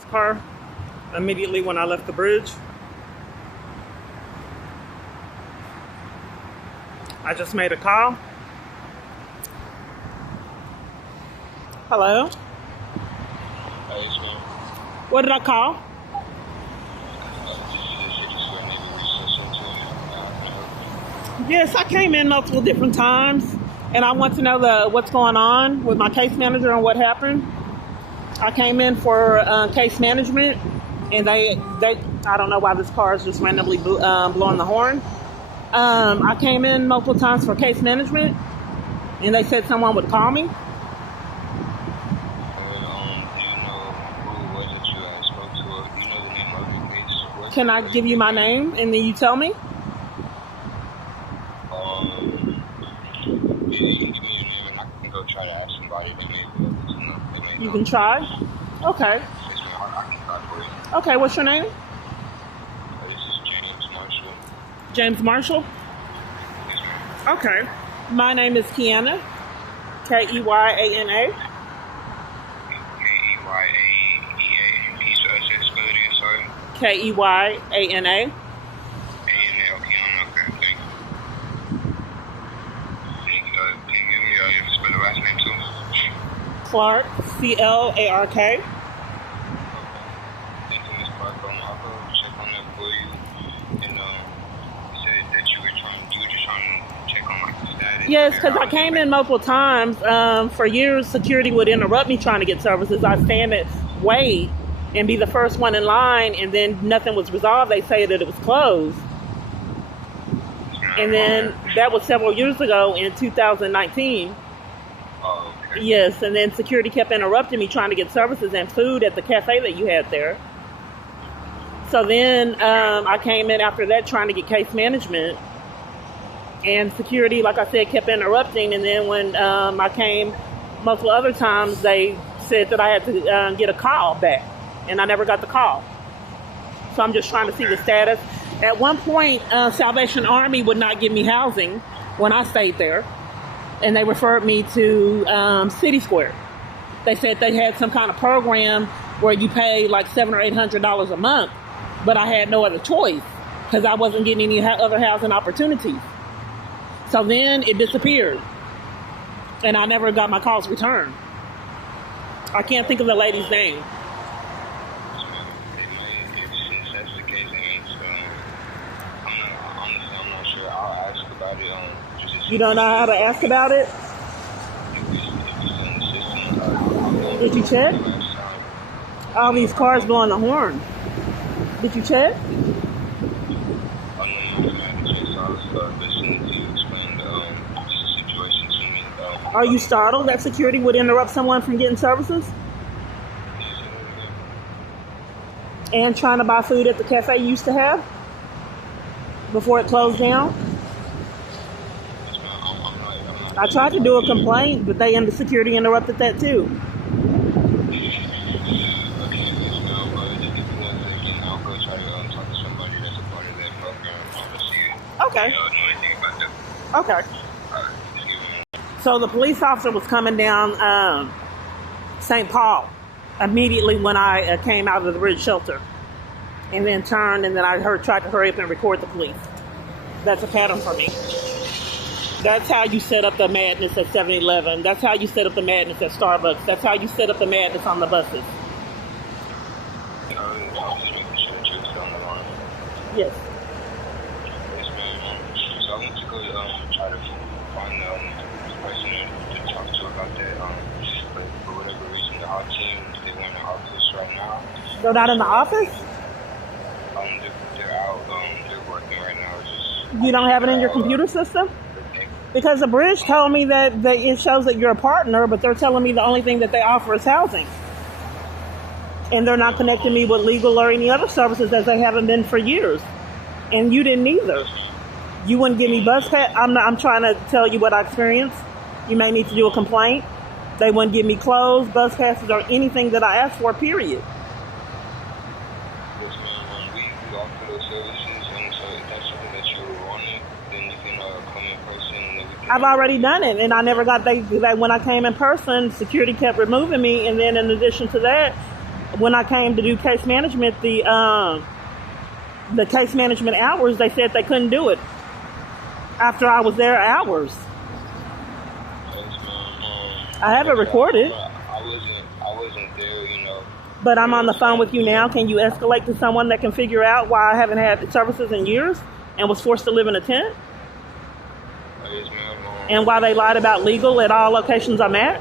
Car immediately when I left the bridge. I just made a call. Hello? What did I call? Yes, I came in multiple different times, and I want to know what's going on with my case manager and what happened. I came in for case management, and they I don't know why this car is just randomly blowing the horn. I came in multiple times for case management, and they said someone would call me. Can I give you my name, and then you tell me? You can try? Okay. Okay, what's your name? This is James Marshall. James Marshall? Yes, ma'am. Okay. My name is Kiana. Keyana. Keyaea. Can you spell it again? Sorry. Keyana. A-N-A. Kiana. Okay, thank you. Can you give me spell the last name too? Clark, Clark. Thank you, Ms. Clark. I'll go check on that for you. And you said that you were just trying to check on like the status. Yes, because I came in multiple times. For years, security would interrupt me trying to get services. I'd stand and wait and be the first one in line, and then nothing was resolved. They say that it was closed. And then that was several years ago in 2019. Oh, okay. Yes, and then security kept interrupting me trying to get services and food at the cafe that you had there. So then I came in after that trying to get case management. And security, like I said, kept interrupting. And then when I came multiple other times, they said that I had to get a call back. And I never got the call. So I'm just trying to see the status. At one point, Salvation Army would not give me housing when I stayed there. And they referred me to City Square. They said they had some kind of program where you pay like $700 or $800 a month, but I had no other choice because I wasn't getting any other housing opportunities. So then it disappeared, and I never got my calls returned. I can't think of the lady's name. Since that's the case, I'm not sure. I'll ask about it. You don't know how to ask about it? Did you check? All these cars blowing the horn. Did you check? Are you startled that security would interrupt someone from getting services? And trying to buy food at the cafe you used to have? Before it closed down? I tried to do a complaint, but they and the security interrupted that too. Okay. Okay. So the police officer was coming down St. Paul immediately when I came out of the bridge shelter, and then turned, and then I tried to hurry up and record the police. That's a pattern for me. That's how you set up the madness at 7-Eleven. That's how you set up the madness at Starbucks. That's how you set up the madness on the buses. Yes. Yes, ma'am. So I went to go try to find the person to talk to about that. But for whatever reason, the hot team, they weren't in the office right now. They're not in the office? They're out. They're working right now. You don't have it in your computer system? Because the bridge told me that it shows that you're a partner, but they're telling me the only thing that they offer is housing. And they're not connecting me with legal or any other services, as they haven't been for years. And you didn't either. You wouldn't give me bus pass. I'm trying to tell you what I experienced. You may need to do a complaint. They wouldn't give me clothes, bus passes, or anything that I asked for, period. Yes, ma'am. We offer those services, and so if that's something that you wanted, then you can come in person. I've already done it, and I never got when I came in person, security kept removing me, and then in addition to that, when I came to do case management, the case management hours, they said they couldn't do it after I was there hours. I have it recorded. I wasn't there, you know. But I'm on the phone with you now. Can you escalate to someone that can figure out why I haven't had services in years and was forced to live in a tent? Yes, ma'am. And why they lied about legal at all locations I'm at?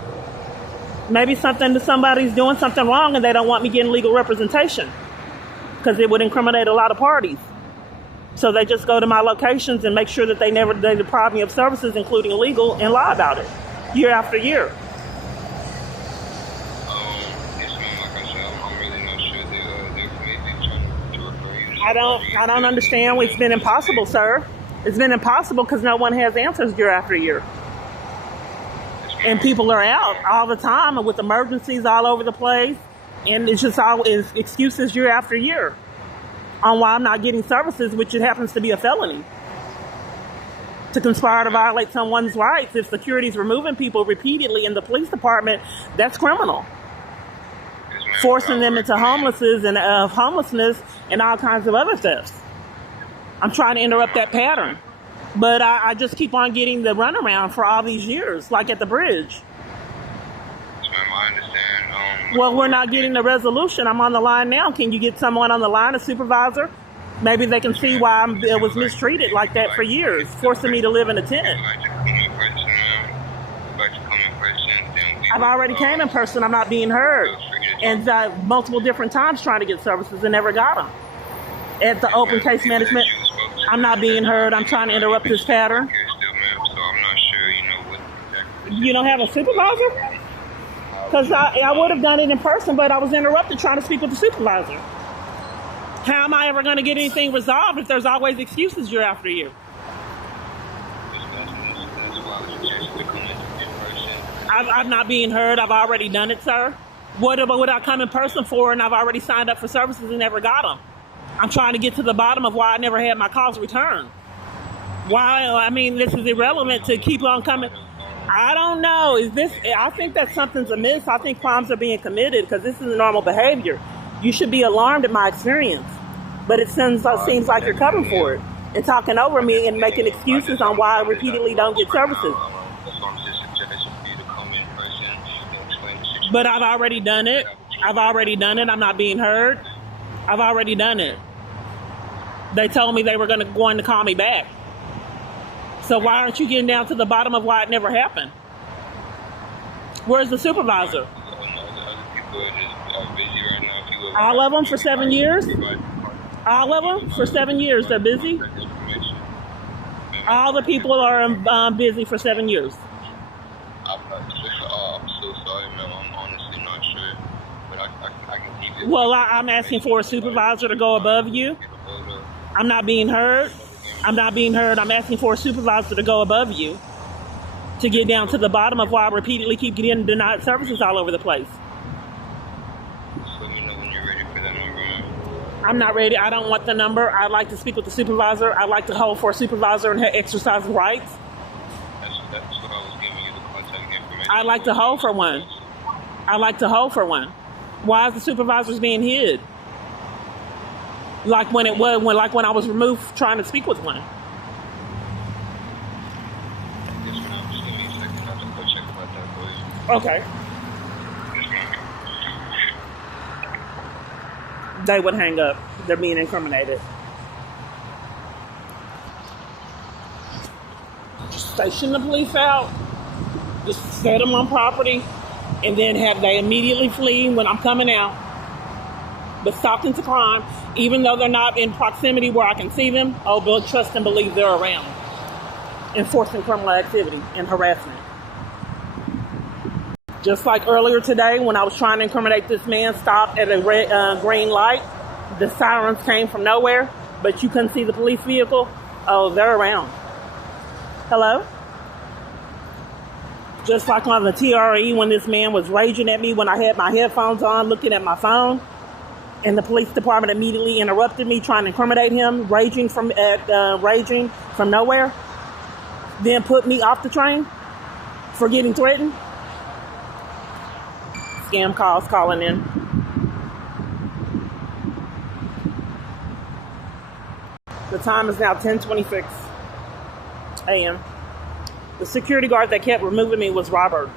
Maybe somebody's doing something wrong and they don't want me getting legal representation because it would incriminate a lot of parties. So they just go to my locations and make sure that they deprive me of services, including legal, and lie about it year after year. I don't understand. It's been impossible, sir. It's been impossible because no one has answers year after year. And people are out all the time with emergencies all over the place. And it's just always excuses year after year on why I'm not getting services, which it happens to be a felony. To conspire to violate someone's rights, if security's removing people repeatedly in the police department, that's criminal. Forcing them into homelessness and all kinds of other thefts. I'm trying to interrupt that pattern. But I just keep on getting the runaround for all these years, like at the bridge. I understand. Well, we're not getting the resolution. I'm on the line now. Can you get someone on the line, a supervisor? Maybe they can see why I was mistreated like that for years, forcing me to live in a tent. I've already came in person. I'm not being heard. And multiple different times trying to get services and never got them. At the open case management, I'm not being heard. I'm trying to interrupt this pattern. You don't have a supervisor? Because I would have done it in person, but I was interrupted trying to speak with the supervisor. How am I ever going to get anything resolved if there's always excuses year after year? I'm not being heard. I've already done it, sir. What would I come in person for? And I've already signed up for services and never got them. I'm trying to get to the bottom of why I never had my calls returned. Why? I mean, this is irrelevant to keep on coming. I don't know. I think that something's amiss. I think crimes are being committed because this is normal behavior. You should be alarmed at my experience. But it seems like you're covering for it and talking over me and making excuses on why I repeatedly don't get services. But I've already done it. I'm not being heard. I've already done it. They told me they were going to call me back. So why aren't you getting down to the bottom of why it never happened? Where's the supervisor? All of them for 7 years? All of them for 7 years, they're busy? All the people are busy for 7 years. I'm so sorry, ma'am. I'm honestly not sure. But I can keep it. Well, I'm asking for a supervisor to go above you. I'm not being heard. I'm asking for a supervisor to go above you to get down to the bottom of why I repeatedly keep getting denied services all over the place. Just let me know when you're ready for that number, ma'am. I'm not ready. I don't want the number. I'd like to speak with the supervisor. I'd like to hold for a supervisor and exercise rights. That's what I was giving you, the contact information. I'd like to hold for one. Why is the supervisors being hid? Like when I was removed trying to speak with one. Yes, ma'am. Just give me a second. I'll go check about that for you. Okay. Yes, ma'am. They would hang up. They're being incriminated. Just station the police out. Just set them on property. And then have they immediately flee when I'm coming out. But stalking to crime, even though they're not in proximity where I can see them, but trust and believe they're around. Enforcing criminal activity and harassment. Just like earlier today when I was trying to incriminate this man, stopped at a red, green light. The sirens came from nowhere, but you couldn't see the police vehicle. Oh, they're around. Hello? Just like on the TRE when this man was raging at me when I had my headphones on looking at my phone. And the police department immediately interrupted me, trying to incriminate him, raging from nowhere. Then put me off the train for getting threatened. Scam calls calling in. The time is now 10:26 a.m. The security guard that kept removing me was Robert.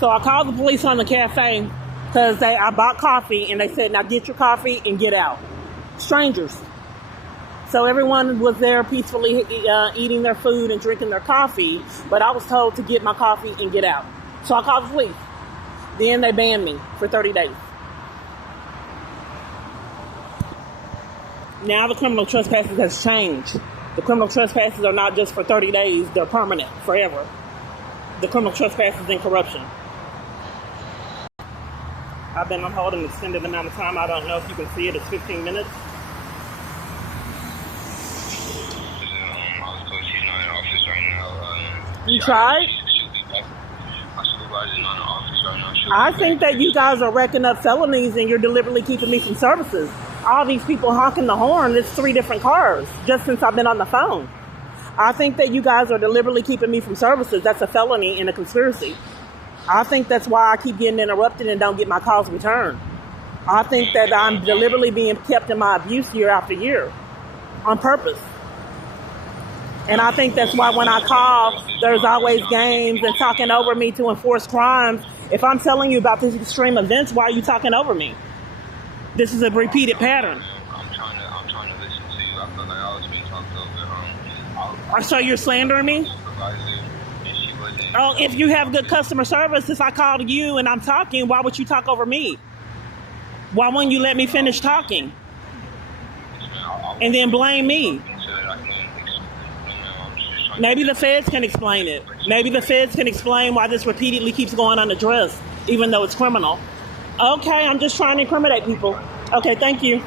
So I called the police on the cafe because I bought coffee and they said, now get your coffee and get out. Strangers. So everyone was there peacefully eating their food and drinking their coffee, but I was told to get my coffee and get out. So I called the police. Then they banned me for 30 days. Now the criminal trespasses has changed. The criminal trespasses are not just for 30 days, they're permanent, forever. The criminal trespasses and corruption. I've been on hold an extended amount of time. I don't know if you can see it. It's 15 minutes. You tried? I think that you guys are racking up felonies and you're deliberately keeping me from services. All these people honking the horn, it's 3 different cars just since I've been on the phone. I think that you guys are deliberately keeping me from services. That's a felony and a conspiracy. I think that's why I keep getting interrupted and don't get my calls returned. I think that I'm deliberately being kept in my abuse year after year on purpose. And I think that's why when I call, there's always games and talking over me to enforce crimes. If I'm telling you about these extreme events, why are you talking over me? This is a repeated pattern. I'm trying to listen to you. I feel like I was being talked over. So you're slandering me? Oh, if you have good customer service, if I called you and I'm talking, why would you talk over me? Why wouldn't you let me finish talking? And then blame me? Maybe the feds can explain it. Maybe the feds can explain why this repeatedly keeps going unaddressed, even though it's criminal. Okay, I'm just trying to incriminate people. Okay, thank you.